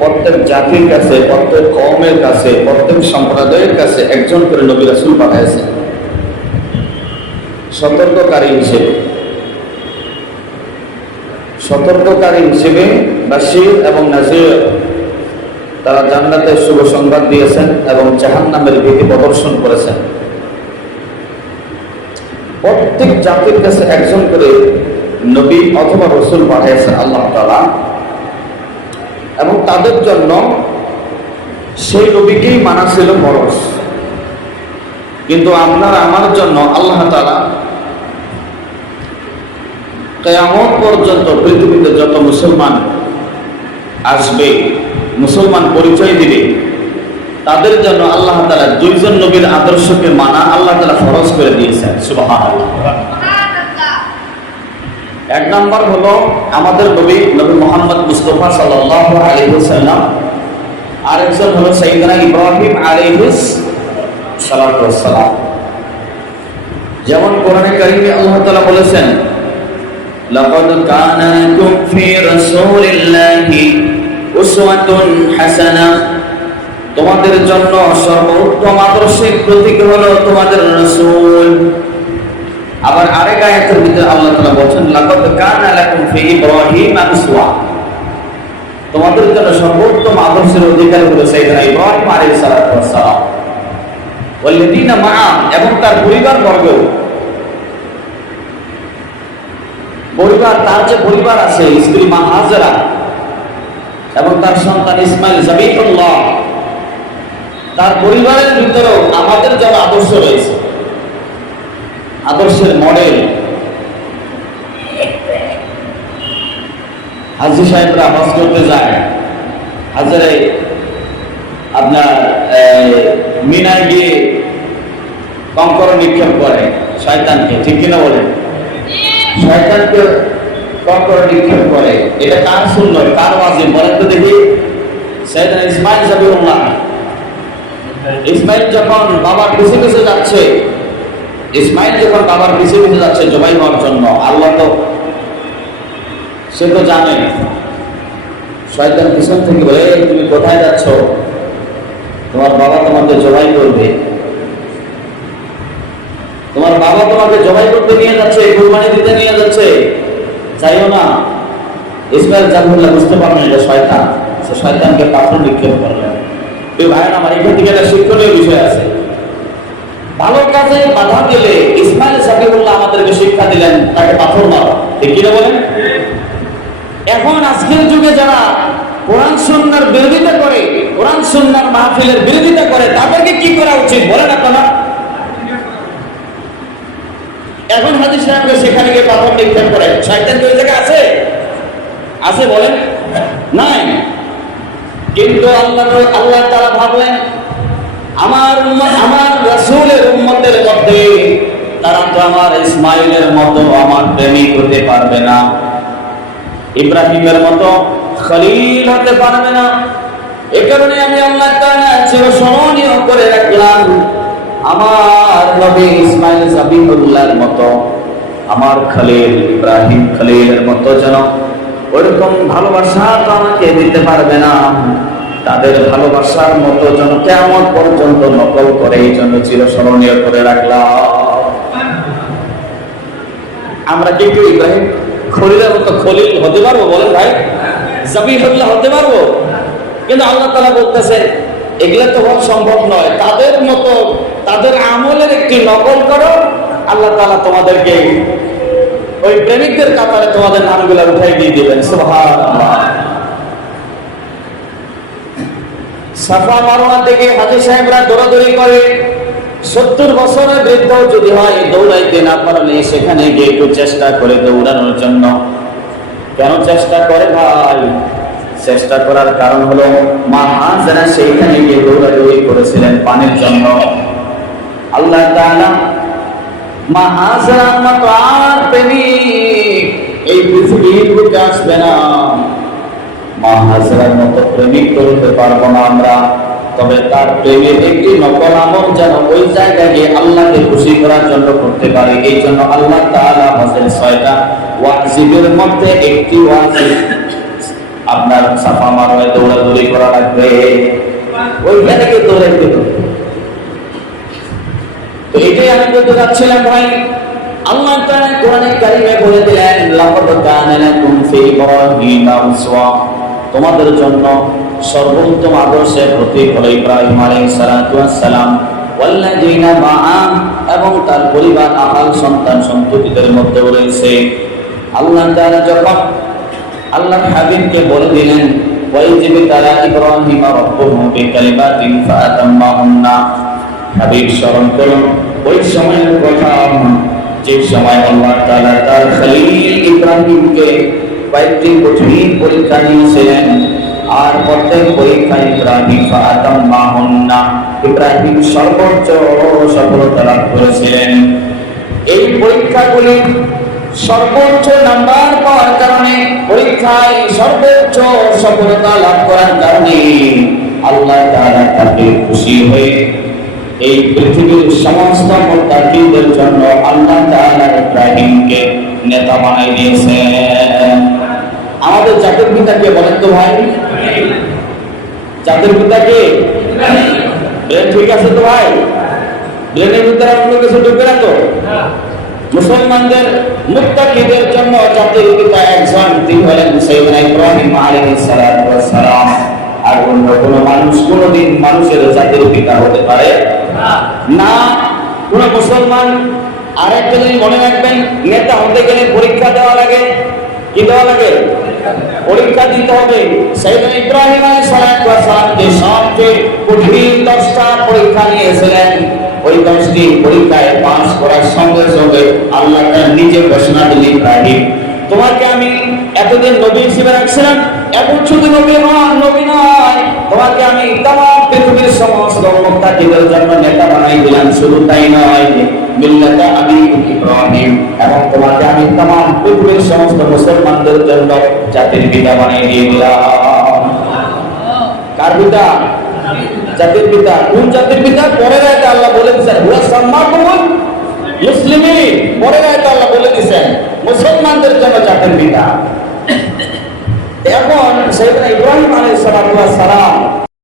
প্রত্যেক জাতির কাছে, প্রত্যেক কওমের কাছে, প্রত্যেক সম্প্রদায়ের কাছে একজন করে নবী রাসূল পাঠিয়েছেন সতর্ককারী হিসেবে। সতর্ককারী হিসেবে বাশীর এবং নাযীর, তারা জান্নাতের শুভ সংবাদ দিয়েছেন এবং জাহান্নামের ভীতি প্রদর্শন করেছেন। প্রত্যেক জাতির কাছে একজন করে নবী অথবা রাসূল পাঠিয়েছেন আল্লাহ তাআলা, এবং তাদের জন্য সেই নবীকেই মানা ছিল ফরজ। কিন্তু আপনার আমার জন্য আল্লাহ তাআলা কিয়ামত পর্যন্ত পৃথিবীতে যত মুসলমান আসবে, মুসলমান পরিচয় দিবে, তাদের জন্য আল্লাহ তাআলা দুইজন নবীর আদর্শকে মানা আল্লাহ তাআলা ফরজ করে দিয়েছেন। সুবহানাল্লাহ। এক নম্বর হলো আমাদের নবী মুহাম্মদ মুস্তাফা সাল্লাল্লাহু আলাইহি ওয়াসাল্লাম, আরেকজন হলো সাইয়েদনা ইব্রাহিম আলাইহিস সালাতু ওয়াস সালাম। যেমন কোরআনে কারীমে আল্লাহ তাআলা বলেছেন, লাকাদ কানা লাকুম ফি রাসূলিল্লাহি উসওয়াতুন হাসানাহ, তোমাদের জন্য সর্বোত্তম আদর্শের প্রতীক হলো তোমাদের রাসূল। আবার আরেক আয়াতের ভিতরে আল্লাহ তাআলা বলেন, লাকাদ কানা লাকুম ফি ইব্রাহিম উসওয়া, তোমাদের জন্য সর্বোত্তম আদর্শের অধিকারী হলো সাইয়েদনা ইব্রাহিম আলাইহিস সালাতু ওয়াস সালাম ওয়াল্লাযীনা মাআ, এবং তার পরিবার, তার যে পরিবার আছে, স্ত্রী মা হাজেরা এবং তার সন্তান ইসমাইল যাবিহুল্লাহ, তার পরিবারের ভিতরেও আমাদের যারা আদর্শ রয়েছে, আদর্শের মডেল। হাজী সাহেবরা হজ করতে যায়, হাজারে আপনার মিনায় গিয়ে কঙ্কর নিক্ষেপ করে শয়তানকে, ঠিক কিনা বলেন? শয়তানকে কঙ্কর নিক্ষেপ করে, এটা কার সুন্নাত, কার ওয়াজিব বলেন তো দেখি? সাইয়েদনা ইসমাইল যাবিহুল্লাহ। ইসমাইল যখন বাবার পিছে পিছে যাচ্ছে, জবাই হওয়ার জন্য, আল্লাহ তো সে তো জানে, শয়তান পিছন থেকে বলে, তুমি কোথায় যাচ্ছ? তোমার বাবা তোমাকে জবাই করবে, তোমার বাবা তোমাকে জবাই করতে নিয়ে যাচ্ছে, কুরবানি দিতে নিয়ে যাচ্ছে, যাইও না। ইসমাইল যাবিহুল্লাহ বুঝতে পারলেন এটা শয়তান, সে শয়তানকে পাথর নিক্ষেপ করলেন। এই ভাইয়ের আমার এখান থেকে একটা শিক্ষণীয় বিষয় আছে। ভালো কাজে বাধা দিলে ইসমাইল যাবিহুল্লাহ আমাদেরকে শিক্ষা দিলেন তাকে পাথর মারা, ঠিক কিনা বলেন? এখন আজকের যুগে যারা কোরআন সুন্নাহর বিরোধিতা করে, কোরআন সুন্নাহর মাহফিলের বিরোধিতা করে, তাদেরকে কি করা উচিত বলেন আপনারা? এখন হাজী সাহেবকে সেখানে গিয়ে পাথর নিক্ষেপ করে, শয়তান ওই জায়গায় আছে বলেন? নাই। কিন্তু আল্লাহ তাআলা ভাবলেন, আমার রাসূলের উম্মতের মধ্যে তারা তো আমার ইসমাইলের মতো আমার প্রেমিক হতে পারবে না, ইব্রাহিমের মতো খলিল হতে পারবে না। এই কারণে আমি আল্লাহ তাআলা চিরস্মরণীয় করে রাখলাম আমার নবী ইসমাইল যাবিহুল্লাহর মতো, আমার খলিল ইব্রাহিম খলিলের মতো যেন ওরকম ভালোবাসা তো আমাকে দিতে পারবে না, তাদের ভালোবাসার মতো যেন কিয়ামত পর্যন্ত নকল করে, এই জন্য চিরস্মরণীয় করে রাখলাম। আমরা কি কেউ ইব্রাহিম খলিলের মতো খলিল হতে পারবো বলেন ভাই? যাবিহুল্লাহ হতে পারবো? কিন্তু আল্লাহ তাআলা বলতেছেন এগুলো তো হওয়া সম্ভব নয়, তাদের মতো তাদের আমলের একটি নকল করো, আল্লাহ তাআলা তোমাদেরকে ওই প্রেমিকদের কাতারে তোমাদের নামগুলো উঠাই দিয়ে দিবেন। সুবহানাল্লাহ। সাফা মারওয়া থেকে হাজী সাহেবরা দৌড়াদৌড়ি করে, 70 বছরের বৃদ্ধ যদি হয়, দৌড়াইতে না পারলে সেখানে গিয়ে একটু চেষ্টা করে দৌড়ানোর জন্য। কেন চেষ্টা করে ভাই? চেষ্টা করার কারণ হলো মা হাজেরা সেইখানে গিয়ে দৌড়াদৌড়ি করেছিলেন পানির জন্য। আল্লাহ তাআলা মা হাজেরার মতো আর প্রেমিক এই পৃথিবীর বুকে আসবে না, মা হাজেরার মতো প্রেমিক করতে পারবো না আমরা। তবে তার প্রেমের একটি নকল আমল যেন ওই জায়গায় গিয়ে আল্লাহকে খুশি করার জন্য করতে পারে, এই জন্য আল্লাহ তাআলা হজের 6টা ওয়াজিবের মধ্যে একটি ওয়াজিব আপনার সাফা মারোয় দৌড়াদৌড়ি করা লাগবে, ওইখানে গিয়ে দৌড়াইতে হবে। তো এটাই আমি বলতে চাচ্ছিলাম ভাই, আল্লাহ তাআলা কোরআনে কারিমে বলে দিলেন, লাকাদ কানা লাকুম ফি ইব্রাহিমা উসওয়া, তোমাদের জন্য সর্বোত্তম আদর্শের প্রতীক হলো ইব্রাহিম আলাইহিস সালাতু ওয়াস সালাম, ওয়াল্লাযিনা মাআ, এবং তার পরিবার আহাল সন্তান সন্ততিদের মধ্যে রয়েছে। আল্লাহ তাআলা যখন আল্লাহর হাবিবকে বলে দিলেন, ওয়াইজিব তাআলা ইব্রাহিম রাব্বুহু বিকালিমাতিন ফাআতাম্মাহুন্না, হাবিব স্মরণ করুন ওই সময়ের কথা, যে সময় আল্লাহ তাআলা তার খলিল ইব্রাহিমকে কয়েকটি কঠিন পরীক্ষা নিয়েছিলেন, আর প্রত্যেক পরীক্ষায় ইব্রাহিম ফাআতাম্মাহুন্না, ইব্রাহিম সর্বোচ্চ সফলতা লাভ করেছিলেন। এই পরীক্ষাগুলি সর্বোচ্চ নাম্বার পাওয়ার কারণে, পরীক্ষায় সর্বোচ্চ সফলতা লাভ করার কারণে আল্লাহ তাআলা তাকে খুশি হয়ে এই পৃথিবীর সমস্ত মুত্তাকিদের জন্য আল্লাহ তাআলা ইব্রাহিমকে নেতা বানিয়ে দিয়েছেন। আমাদের জাতির পিতাকে বলেন তো ভাই, জাতির পিতাকে ব্রেন ঠিক আছে তো ভাই? ব্রেনের ভিতরে অন্য কিছু ঢুকে না তো? মুসলমানদের মুত্তাকিদের জন্য জাতির পিতা একজন, তিনি হলেন সাইয়েদনা ইব্রাহিম আলাইহিস সালাতু ওয়াস সালাম। আর অন্য কোনো মানুষ কোনোদিন মানুষের জাতির পিতা হতে পারে না। কোন মুসলমান, আরেকটা জিনিস মনে রাখবেন, নেতা হতে গেলে পরীক্ষা দেওয়া লাগে। কি দেওয়া লাগে? পরীক্ষা দিতে হবে। সাইয়েদনা ইব্রাহিম আলাইহিস সালাতু ওয়াস সালাম যে সবচেয়ে কঠিন 10টা পরীক্ষা নিয়েছিলেন, ওই 10টি পরীক্ষায় পাস করার সঙ্গে সঙ্গে আল্লাহ তাআলা নিজে ঘোষণা দিলেন, ইব্রাহিম তোমাকে আমি এতদিন নবী হিসেবে রাখছিলাম, এখন শুধু নবী নয়, তোমাকে আমি তামাম পৃথিবীর সমস্ত মুত্তাকিদের জন্য নেতা বানাই দিলাম। শুধু তাই নয়, মিল্লাতা আবিকুম ইব্রাহিম, এবং তোমাকে আমি তামাম পৃথিবীর সমস্ত মুসলমানদের জন্য জাতির পিতা বানিয়ে দিয়ে দিলাম। কার পিতা? জাতির পিতা। কোন জাতির পিতা? পরের আয়াতে আল্লাহ বলে দিয়েছেন, হুয়া সাম্মাকুমুল মুসলিমিন, পরের আয়াতে আল্লাহ বলে দিয়েছেন মুসলমানদের জন্য জাতির পিতা। এখন সাইয়েদনা ইব্রাহিম আলাইহিস সালাম